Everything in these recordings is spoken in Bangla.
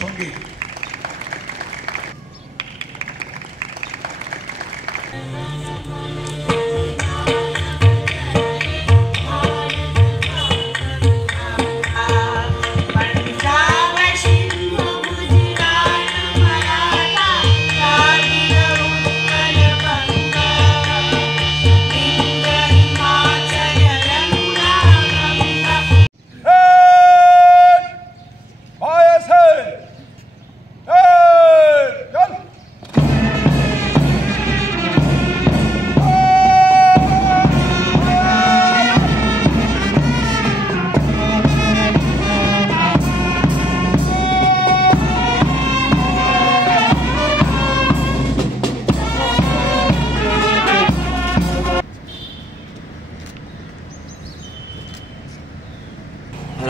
সঙ্গীত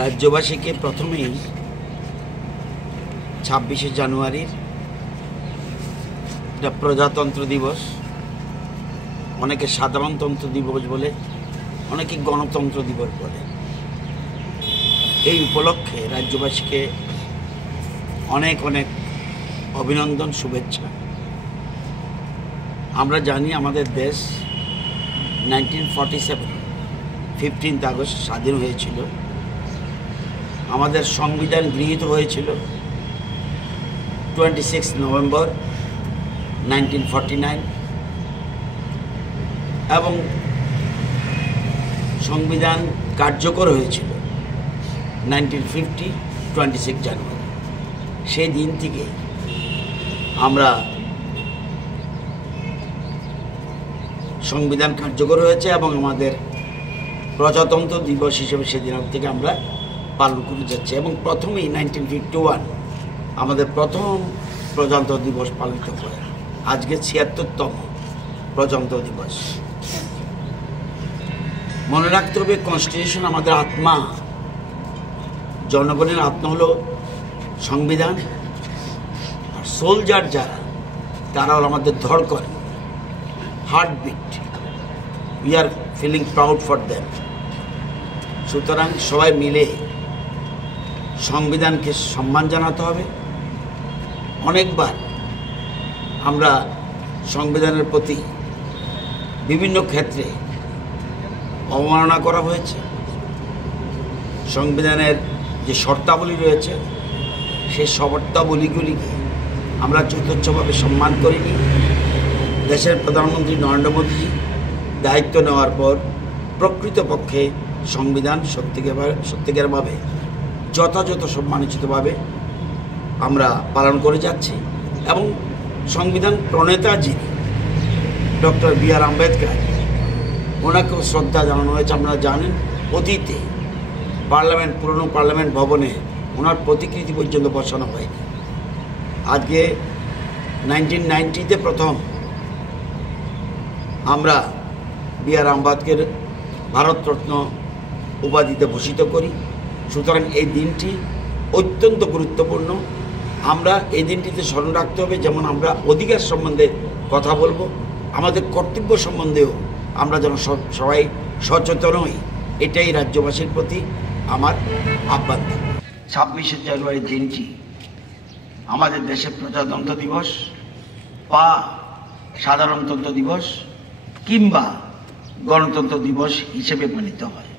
রাজ্যবাসীকে প্রথমেই 26শে জানুয়ারির এটা প্রজাতন্ত্র দিবস, অনেকে সাধারণতন্ত্র দিবস বলে, অনেকে গণতন্ত্র দিবস বলে। এই উপলক্ষে রাজ্যবাসীকে অনেক অনেক অভিনন্দন, শুভেচ্ছা। আমরা জানি আমাদের দেশ 1947 15 আগস্ট স্বাধীন হয়েছিল। আমাদের সংবিধান গৃহীত হয়েছিল 26 নভেম্বর 1949 এবং সংবিধান কার্যকর হয়েছিল 1950 26 জানুয়ারি। সেই দিন থেকে আমরা সংবিধান কার্যকর হয়েছে এবং আমাদের প্রজাতন্ত্র দিবস হিসেবে সেদিন থেকে আমরা পালন করে যাচ্ছে। এবং প্রথমেই 1951 আমাদের প্রথম প্রজাতন্ত্র দিবস পালিত হয়। আজকে 76তম প্রজাতন্ত্র দিবস। মনে রাখতে হবে, কনস্টিটিউশন আমাদের আত্মা, জনগণের আত্মা হলো সংবিধান, আর সোলজার যারা, তারা হলো আমাদের ধড়কন, heartbeat. We are feeling proud for them. সুতরাং সবাই মিলে সংবিধানকে সম্মান জানাতে হবে। অনেকবার আমরা সংবিধানের প্রতি বিভিন্ন ক্ষেত্রে অবমাননা করা হয়েছে। সংবিধানের যে শর্তাবলী রয়েছে, সেই শর্তাবলীগুলিকে আমরা যথেচ্ছভাবে সম্মান করিনি। দেশের প্রধানমন্ত্রী নরেন্দ্র মোদী দায়িত্ব নেওয়ার পর প্রকৃতপক্ষে সংবিধান সত্যিকারভাবে যথাযথ সম্মানিতভাবে আমরা পালন করে যাচ্ছি। এবং সংবিধান প্রণেতা যিনি ডক্টর বি.আর. আম্বেদকর, ওনাকেও শ্রদ্ধা জানানো হয়েছে। আপনারা জানেন, অতীতে পুরনো পার্লামেন্ট ভবনে ওনার প্রতিকৃতি পর্যন্ত বসানো হয়নি। আজকে 1990-তে প্রথম আমরা বি.আর. আম্বেদকর ভারতরত্ন উপাধিতে ভূষিত করি। সুতরাং এই দিনটি অত্যন্ত গুরুত্বপূর্ণ। আমরা এই দিনটিতে স্মরণ রাখতে হবে, যেমন আমরা অধিকার সম্বন্ধে কথা বলবো, আমাদের কর্তব্য সম্বন্ধেও আমরা যেন সবাই সচেতন হই। এটাই রাজ্যবাসীর প্রতি আমার আহ্বান। 26শে জানুয়ারির দিনটি আমাদের দেশের প্রজাতন্ত্র দিবস বা সাধারণতন্ত্র দিবস কিংবা গণতন্ত্র দিবস হিসেবে পালিত হয়।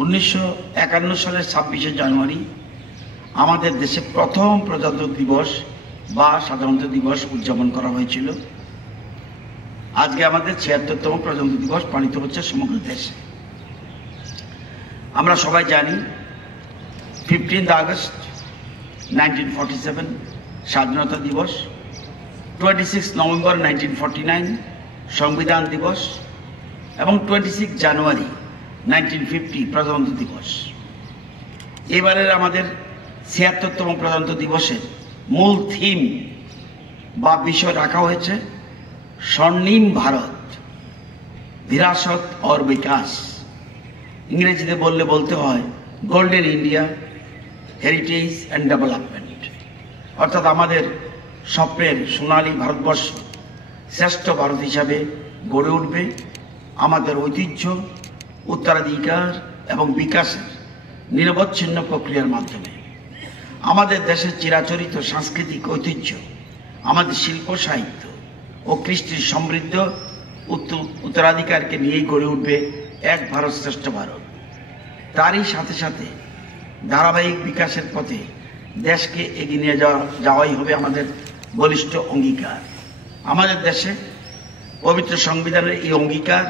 1951 সালের 26শে জানুয়ারি আমাদের দেশে প্রথম প্রজাতন্ত্র দিবস বা সাধারণতন্ত্র দিবস উদযাপন করা হয়েছিল। আজকে আমাদের 76তম প্রজাতন্ত্র দিবস পালিত হচ্ছে সমগ্র দেশে। আমরা সবাই জানি 15 আগস্ট 1947 স্বাধীনতা দিবস, 26 নভেম্বর 1949 সংবিধান দিবস এবং 26 জানুয়ারি 1950 প্রজাতন্ত্র দিবস। এবারের আমাদের 76তম প্রজাতন্ত্র দিবসের মূল থিম বা বিষয় রাখা হয়েছে স্বর্ণিম ভারত, বিরাসত और বিকাশ। ইংরেজিতে বলতে হয় golden India, heritage and development. অর্থাৎ আমাদের স্বপ্নের সোনালী ভারতবর্ষ শ্রেষ্ঠ ভারত হিসাবে গড়ে উঠবে। আমাদের ঐতিহ্য, উত্তরাধিকার এবং বিকাশের নিরবচ্ছিন্ন প্রক্রিয়ার মাধ্যমে আমাদের দেশের চিরাচরিত সাংস্কৃতিক ঐতিহ্য, আমাদের শিল্প সাহিত্য ও কৃষ্টির সমৃদ্ধ উত্তরাধিকারকে নিয়েই গড়ে উঠবে এক ভারত শ্রেষ্ঠ ভারত। তারই সাথে সাথে ধারাবাহিক বিকাশের পথে দেশকে এগিয়ে নিয়ে যাওয়াই হবে আমাদের বলিষ্ঠ অঙ্গীকার। আমাদের দেশে পবিত্র সংবিধানের এই অঙ্গীকার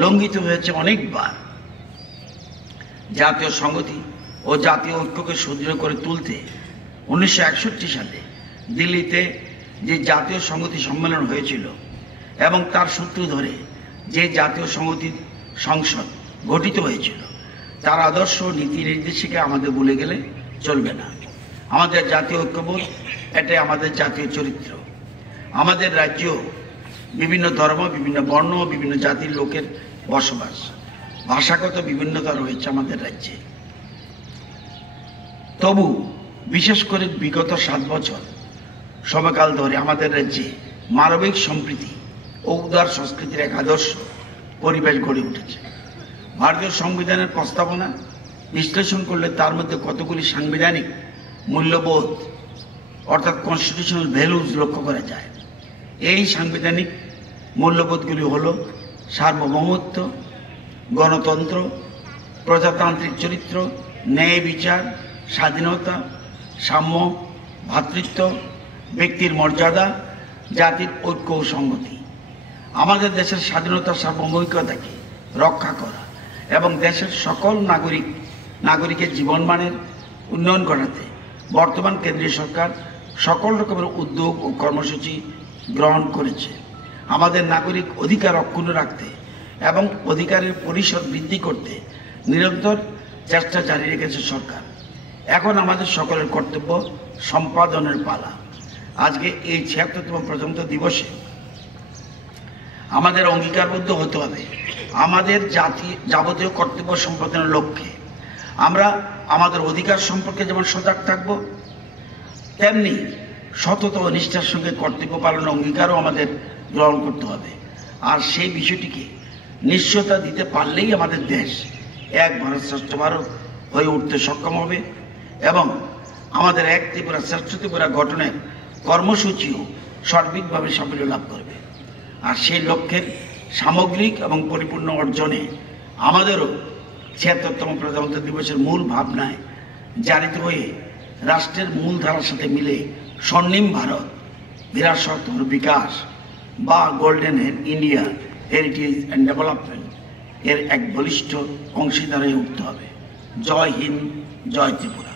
লঙ্ঘিত হয়েছে অনেকবার। জাতীয় সংহতি ও জাতীয় ঐক্যকে সুদৃঢ় করে তুলতে 1961 সালে দিল্লিতে যে জাতীয় সংহতি সম্মেলন হয়েছিল এবং তার সূত্র ধরে যে জাতীয় সংহতি সংসদ গঠিত হয়েছিল, তার আদর্শ নীতি নির্দেশিকা আমাদের ভুলে গেলে চলবে না। আমাদের জাতীয় ঐক্যবোধ, এটাই আমাদের জাতীয় চরিত্র। আমাদের রাজ্য বিভিন্ন ধর্ম, বিভিন্ন বর্ণ, বিভিন্ন জাতির লোকের বসবাস, ভাষাগত বিভিন্নতা রয়েছে আমাদের রাজ্যে। তবু বিশেষ করে বিগত 7 বছর সময়কাল ধরে আমাদের রাজ্যে মানবিক সম্প্রীতি ও উদার সংস্কৃতির এক আদর্শ পরিবেশ গড়ে উঠেছে। ভারতীয় সংবিধানের প্রস্তাবনা বিশ্লেষণ করলে তার মধ্যে কতগুলি সাংবিধানিক মূল্যবোধ অর্থাৎ কনস্টিটিউশনাল ভ্যালুজ লক্ষ্য করা যায়। এই সাংবিধানিক মূল্যবোধগুলি হল সার্বভৌমত্ব, গণতন্ত্র, প্রজাতান্ত্রিক চরিত্র, ন্যায় বিচার, স্বাধীনতা, সাম্য, ভ্রাতৃত্ব, ব্যক্তির মর্যাদা, জাতির ঐক্য ও সংহতি। আমাদের দেশের স্বাধীনতা সার্বভৌমিকতাকে রক্ষা করা এবং দেশের সকল নাগরিকের জীবনমানের উন্নয়ন ঘটাতে বর্তমান কেন্দ্রীয় সরকার সকল রকমের উদ্যোগ ও কর্মসূচি গ্রহণ করেছে। আমাদের নাগরিক অধিকার অক্ষুণ্ণ রাখতে এবং অধিকারের পরিসর বৃদ্ধি করতে নিরন্তর চেষ্টা জারি রেখেছে সরকার। এখন আমাদের সকলের কর্তব্য সম্পাদনের পালা। আজকে এই ৭৬তম প্রজাতন্ত্র দিবসে আমাদের অঙ্গীকারবদ্ধ হতে হবে আমাদের যাবতীয় কর্তব্য সম্পাদনের লক্ষ্যে আমরা আমাদের অধিকার সম্পর্কে যেমন সজাগ থাকব, তেমনি সততা ও নিষ্ঠার সঙ্গে কর্তব্য পালনের অঙ্গীকারও আমাদের গ্রহণ করতে হবে। আর সেই বিষয়টিকে নিশ্চয়তা দিতে পারলেই আমাদের দেশ এক ভারত শ্রেষ্ঠ ভারত হয়ে উঠতে সক্ষম হবে এবং আমাদের এক ত্রিপুরা শ্রেষ্ঠ ত্রিপুরা গঠনের কর্মসূচিও সার্বিকভাবে সাফল্য লাভ করবে। আর সেই লক্ষ্যের সামগ্রিক এবং পরিপূর্ণ অর্জনে আমাদেরও ৭৬তম প্রজাতন্ত্র দিবসের মূল ভাবনায় জারিত হয়ে রাষ্ট্রের মূল ধারার সাথে মিলে স্বর্ণিম ভারত বিরাসত ও বিকাশ বা golden India heritage and development এর এক বলিষ্ঠ অংশীদার হয়ে উঠতে হবে। জয় হিন্দ, জয় ত্রিপুরা।